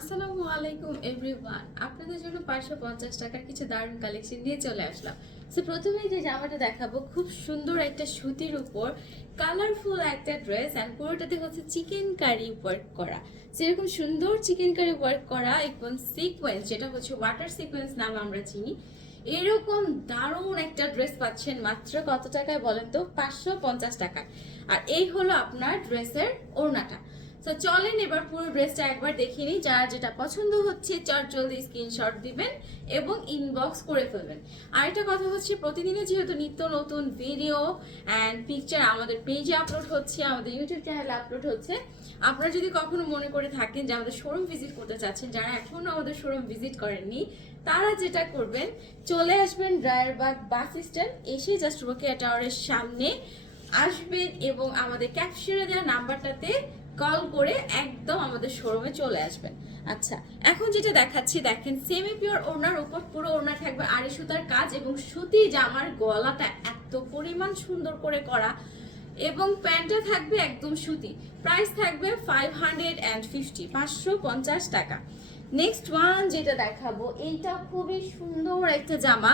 আসসালামু আলাইকুম এভরিওয়ান আপনাদের জন্য পাঁচশো পঞ্চাশ টাকার কিছু দারুণ কালেকশন নিয়ে চলে আসলাম। সো প্রথমেই যে জামাটা দেখাবো, খুব সুন্দর একটা সুতির উপর কালারফুল একটা ড্রেস অ্যান্ড পুরোটাতে হচ্ছে চিকেন কারি ওয়ার্ক করা। সেরকম সুন্দর চিকেন কারি ওয়ার্ক করা এবং সিকোয়েন্স যেটা হচ্ছে ওয়াটার সিকোয়েন্স নাম আমরা চিনি। এরকম দারুণ একটা ড্রেস পাচ্ছেন মাত্র কত টাকায় বলেন তো? পাঁচশো পঞ্চাশ টাকায়। আর এই হলো আপনার ড্রেসের ওড়নাটা। তো চলেন এবার পুরো ড্রেসটা একবার দেখিয়ে নিই। যার যেটা পছন্দ হচ্ছে, চট জলদি স্ক্রিনশট দিবেন এবং ইনবক্স করে ফেলবেন। আরেকটা কথা হচ্ছে, প্রতিদিনের যেহেতু নিত্য নতুন ভিডিও অ্যান্ড পিকচার আমাদের পেজে আপলোড হচ্ছে, আমাদের ইউটিউব চ্যানেলে আপলোড হচ্ছে, আপনারা যদি কখনো মনে করে থাকেন যে আমাদের শোরুম ভিজিট করতে চাচ্ছেন, যারা এখনও আমাদের শোরুম ভিজিট করেননি, তারা যেটা করবেন, চলে আসবেন ড্রায়ারবাগ বাস স্ট্যান্ড এসে জাস্ট রোকেয়া টাওয়ারের সামনে আসবেন এবং আমাদের ক্যাপশনে দেওয়া নাম্বারটাতে কল করে একদম আমাদের শোরুমে চলে আসবেন। আচ্ছা এখন যেটা দেখাচ্ছি, দেখেন সেমি পিওর ওনার উপর পুরো ওনার থাকবে আড়ি সুতার কাজ এবং সুতি জামার গলাটা এত পরিমাণ সুন্দর করে করা এবং প্যান্টটা থাকবে একদম সুতি। প্রাইস থাকবে ফাইভ হান্ড্রেড অ্যান্ড ফিফটি পাঁচশো পঞ্চাশ টাকা। নেক্সট ওয়ান যেটা দেখাবো, এইটা খুবই সুন্দর একটা জামা।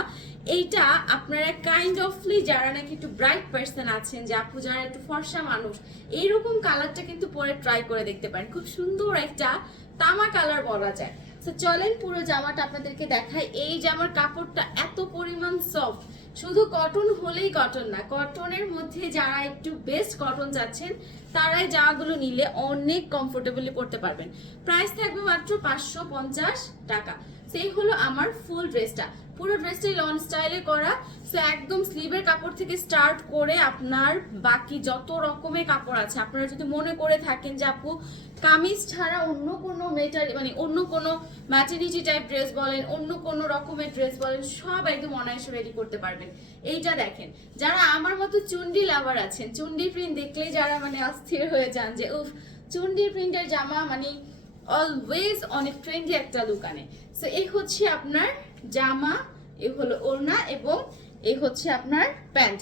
এইটা আপনারা কাইন্ড অফলি যারা নাকি একটু ব্রাইট পার্সন আছেন, যে আপু যারা একটু ফর্সা মানুষ, এইরকম কালারটা কিন্তু পরে ট্রাই করে দেখতে পারেন। খুব সুন্দর একটা তামা কালার বলা যায়। তো চলেন পুরো জামাটা আপনাদেরকে দেখায় এই জামার কাপড়টা এত পরিমাণ সফট শুধু কটন হলেই কটন না কটনের মধ্যে যারা একটু বেস্ট কটন যাচ্ছেন তারাই জামাগুলো নিলে অনেক কমফোর্টেবলি পড়তে পারবেন। প্রাইস থাকবে মাত্র পাঁচশো পঞ্চাশ টাকা। সেই হলো আমার ফুল ড্রেসটা পুরো ড্রেসটাই লন স্টাইলে করা। সো একদম স্লিভের কাপড় থেকে স্টার্ট করে আপনার বাকি যত রকমের কাপড় আছে, আপনারা যদি মনে করে থাকেন যে আপু, কামিজ ছাড়া অন্য কোনো মেটারি মানে অন্য কোনো ম্যাটারিটি টাইপ ড্রেস বলেন, অন্য কোনো রকমের ড্রেস বলেন, সব একদম অনায়াসে রেডি করতে পারবেন। এইটা দেখেন, যারা আমার মতো চুন্ডি লাভার আছেন, চুন্ডি প্রিন্ট দেখলেই যারা মানে অস্থির হয়ে যান যে, উফ, চুন্ডি প্রিন্টের জামা মানে অলওয়েজ অনেক ট্রেন্ডি একটা লুক আনে সো এই হচ্ছে আপনার জামা এই হলো ওড়না এবং এই হচ্ছে আপনার প্যান্ট।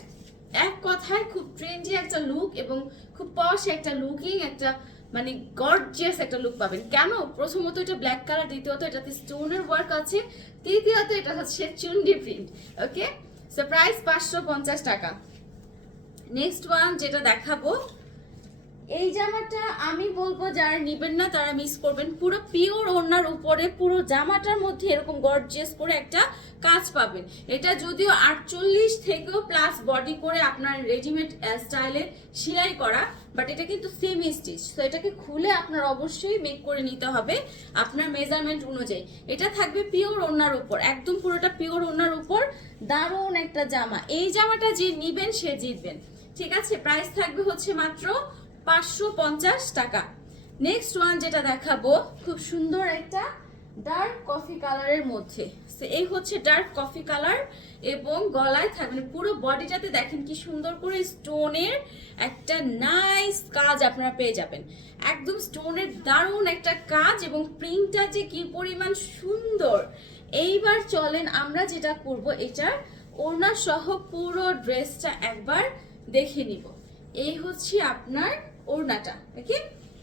এক কথায় খুব ট্রেন্ডি একটা লুক এবং খুব পশ একটা লুকিং একটা মানে গর্জিয়াস একটা লুক পাবেন। কেন? প্রথমত এটা ব্ল্যাক কালার দ্বিতীয়ত এটাতে স্টোনের ওয়ার্ক আছে, তৃতীয়ত এটা হচ্ছে চুন্ডি প্রিন্ট ওকে সো প্রাইস পাঁচশো পঞ্চাশ টাকা। নেক্সট ওয়ান যেটা দেখাবো এই জামাটা আমি বলব যারা নিবেন না, তারা মিস করবেন। পুরো পিওর ওড়নার উপরে, পুরো জামাটার মধ্যে এরকম গর্জিয়াস করে একটা কাজ পাবেন। এটা যদিও আটচল্লিশ থেকেও প্লাস বডি করে আপনার রেডিমেড স্টাইলে সেলাই করা বাট এটা কিন্তু সেমি স্টিচ তো এটাকে খুলে আপনার অবশ্যই মেক করে নিতে হবে আপনার মেজারমেন্ট অনুযায়ী। এটা থাকবে পিওর ওড়নার উপর, একদম পুরোটা পিওর ওড়নার উপর। দারুণ একটা জামা। এই জামাটা যে নিবেন, সে জিতবেন। ঠিক আছে? প্রাইস থাকবে হচ্ছে মাত্র পাঁচশো পঞ্চাশ টাকা। নেক্সট ওয়ান যেটা দেখাবো, খুব সুন্দর একটা ডার্ক কফি কালারের মধ্যে। এই হচ্ছে ডার্ক কফি কালার এবং গলায় থাকবে মানে পুরো বডিটাতে দেখেন কি সুন্দর করে স্টোনের একটা নাইস কাজ আপনারা পেয়ে যাবেন। একদম স্টোনের দারুণ একটা কাজ এবং প্রিন্টটা যে কি পরিমাণ সুন্দর। এইবার চলেন আমরা যেটা করব এটার ওড়না সহ পুরো ড্রেসটা একবার দেখে নিব। এই হচ্ছে আপনার ওড়নাটা ওকে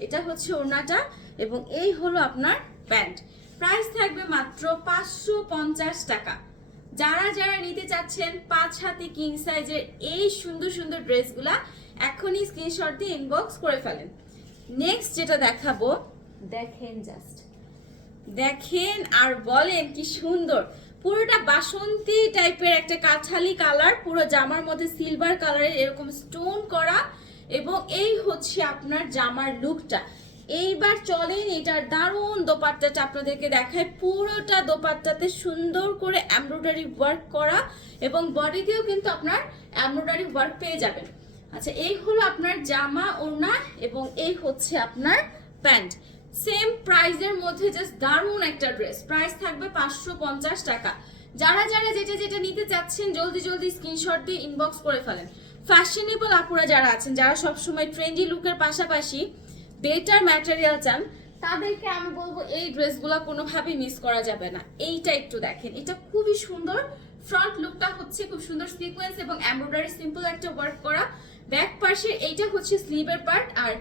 এটা হচ্ছে ওড়নাটা এবং এই হলো আপনার প্যান্ট। প্রাইস থাকবে মাত্র পাঁচশো পঞ্চাশ টাকা। যারা যারা নিতে চাচ্ছেন পাঁচ হাতে কিং সাইজের এই সুন্দর সুন্দর ড্রেসগুলা, এখনই স্ক্রিনশট দিয়ে ইনবক্স করে ফেলেন। নেক্সট যেটা দেখাবো, দেখেন জাস্ট দেখেন আর বলেন কি সুন্দর। পুরোটা বাসন্তী টাইপের একটা কাছালি কালার পুরো জামার মধ্যে সিলভার কালারের এরকম স্টোন করা এবং এই হচ্ছে আপনার জামার লুকটা এইবার চলেন, এটার দারুণ দোপাট্টাটা আপনাদেরকে দেখায়। পুরোটা দোপাট্টাতে সুন্দর করে এমব্রয়ডারি ওয়ার্ক করা এবং বডিতেও কিন্তু আপনার এমব্রয়ডারি ওয়ার্ক পেয়ে যাবেন। আচ্ছা এই হলো আপনার জামা, ওড়না এবং এই হচ্ছে আপনার প্যান্ট। সেম প্রাইজের মধ্যে জাস্ট দারুণ একটা ড্রেস প্রাইস থাকবে পাঁচশো পঞ্চাশ টাকা। যারা যারা যেটা যেটা নিতে চাচ্ছেন, জলদি জলদি স্ক্রিনশট দিয়ে ইনবক্স করে ফেলেন। ফ্যাশনেবল আপুরা যারা আছেন, যারা সবসময় ট্রেন্ডি লুকের পাশাপাশি বেটার ম্যাটেরিয়াল চান, তাদেরকে আমি বলব এই ড্রেসগুলো কোনোভাবেই মিস করা যাবে না। এইটা একটু দেখেন, এটা খুবই সুন্দর। ফ্রন্ট লুকটা হচ্ছে খুব সুন্দর সিকোয়েন্স এবং এমব্রয়ডারি সিম্পল একটা ওয়ার্ক করা। ব্যাক পার্শ্বে এইটা হচ্ছে স্লিভের পার্ট আর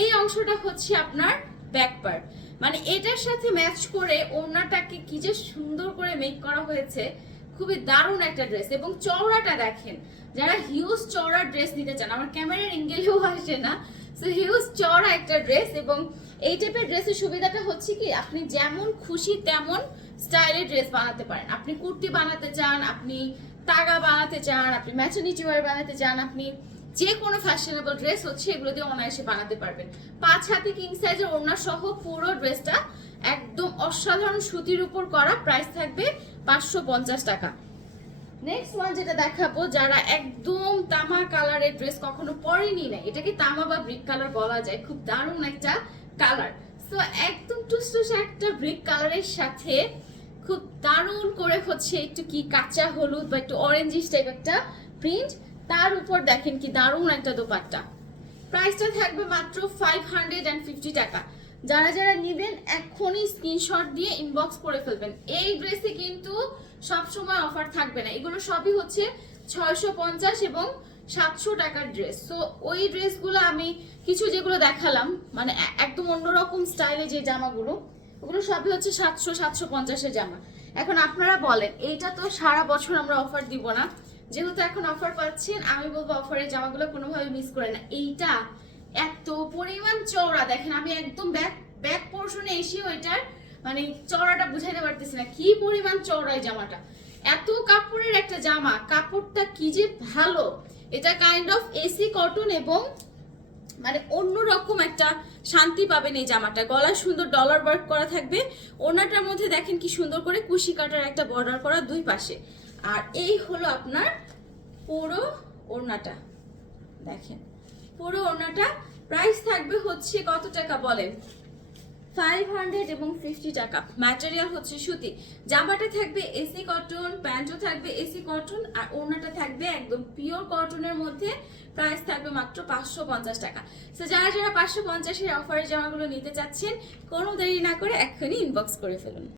এই অংশটা হচ্ছে আপনার ব্যাক পার্ট মানে এটার সাথে ম্যাচ করে ওড়নাটাকে কি যে সুন্দর করে মেক করা হয়েছে খুবই দারুণ একটা ড্রেস এবং চওড়াটা দেখেন, যারা হিউজ চওড়া ড্রেস নিতে চান, আমার ক্যামেরার এঙ্গেলেও আসে না সো হিউজ চওড়া একটা ড্রেস এবং এই টাইপের ড্রেসের সুবিধাটা হচ্ছে কি, আপনি যেমন খুশি তেমন স্টাইলের ড্রেস বানাতে পারেন। আপনি কুর্তি বানাতে চান, আপনি তাগা বানাতে চান, আপনি ম্যাচানিটি ওয়ার বানাতে চান, আপনি যে কোনো ফ্যাশনেবল ড্রেস হচ্ছে, এগুলো দিয়ে অনায়াসে বানাতে পারবেন। পাঁচ হাতে কিং সাইজের ওড়না সহ পুরো ড্রেসটা একদম অসাধারণ সুতির উপর করা প্রাইস থাকবে পাঁচশো পঞ্চাশ টাকা। নেক্সট ওয়ান যেটা দেখাবো, যারা একদম তামা কালারের ড্রেস কখনো পরেনি না এটাকে তামা বা ব্রিক কালার বলা যায়? খুব দারুণ একটা কালার সো একদম টুসটুস একটা ব্রিক কালারের সাথে খুব দারুণ করে হচ্ছে একটু কি কাঁচা হলুদ বা একটু অরেঞ্জিস টাইপ একটা প্রিন্ট তার উপর দেখেন কি দারুণ একটা দোপাট্টা। প্রাইসটা থাকবে মাত্র ফাইভ হান্ড্রেড অ্যান্ড ফিফটি টাকা। যারা যারা নেবেন এখনই স্ক্রিনশট দিয়ে ইনবক্স করে ফেলবেন। এই ড্রেসে কিন্তু সব সময় অফার থাকবে না। এগুলো সবই হচ্ছে ছয়শো পঞ্চাশ এবং সাতশো টাকার ড্রেস তো ওই ড্রেসগুলো আমি কিছু যেগুলো দেখালাম মানে একদম অন্যরকম স্টাইলে যে জামাগুলো, ওগুলো সবই হচ্ছে সাতশো সাতশো পঞ্চাশের জামা। এখন আপনারা বলেন, এইটা তো সারা বছর আমরা অফার দিব না। যেহেতু এখন অফার পাচ্ছেন, আমি বলব অফারের জামাগুলো কোনোভাবে মিস করে না। এইটা এত পরিমাণ চওড়া, দেখেন আমি একদম ব্যাক ব্যাক পোর্শনে এসেও এটার মানে চওড়াটা বুঝাইতে পারতেছি না। কি পরিমাণ চওড়া এই জামাটা? এত কাপড়ের একটা জামা, কাপড়টা কি যে ভালো। এটা কাইন্ড অফ এসি কটন এবং মানে অন্যরকম একটা শান্তি পাবেন এই জামাটা। গলায় সুন্দর ডলার ওয়ার্ক করা থাকবে। ওনাটার মধ্যে দেখেন কি সুন্দর করে কুশি কাটার একটা বর্ডার করা দুই পাশে। আর এই হলো আপনার পুরো ওড়নাটা। দেখেন। পুরো ওড়নাটা প্রাইস থাকবে হচ্ছে কত টাকা বলেন? ফাইভ হান্ড্রেড এবং ফিফটি টাকা। ম্যাটেরিয়াল হচ্ছে সুতি। জামাটা থাকবে এসি কটন প্যান্টও থাকবে এসি কটন আর ওড়নাটা থাকবে একদম পিওর কটনের মধ্যে প্রাইস থাকবে মাত্র পাঁচশো পঞ্চাশ টাকা। তো যারা যারা পাঁচশো পঞ্চাশের অফারের জামাগুলো নিতে চাচ্ছেন, কোনো দেরি না করে এক্ষুনি ইনবক্স করে ফেলুন।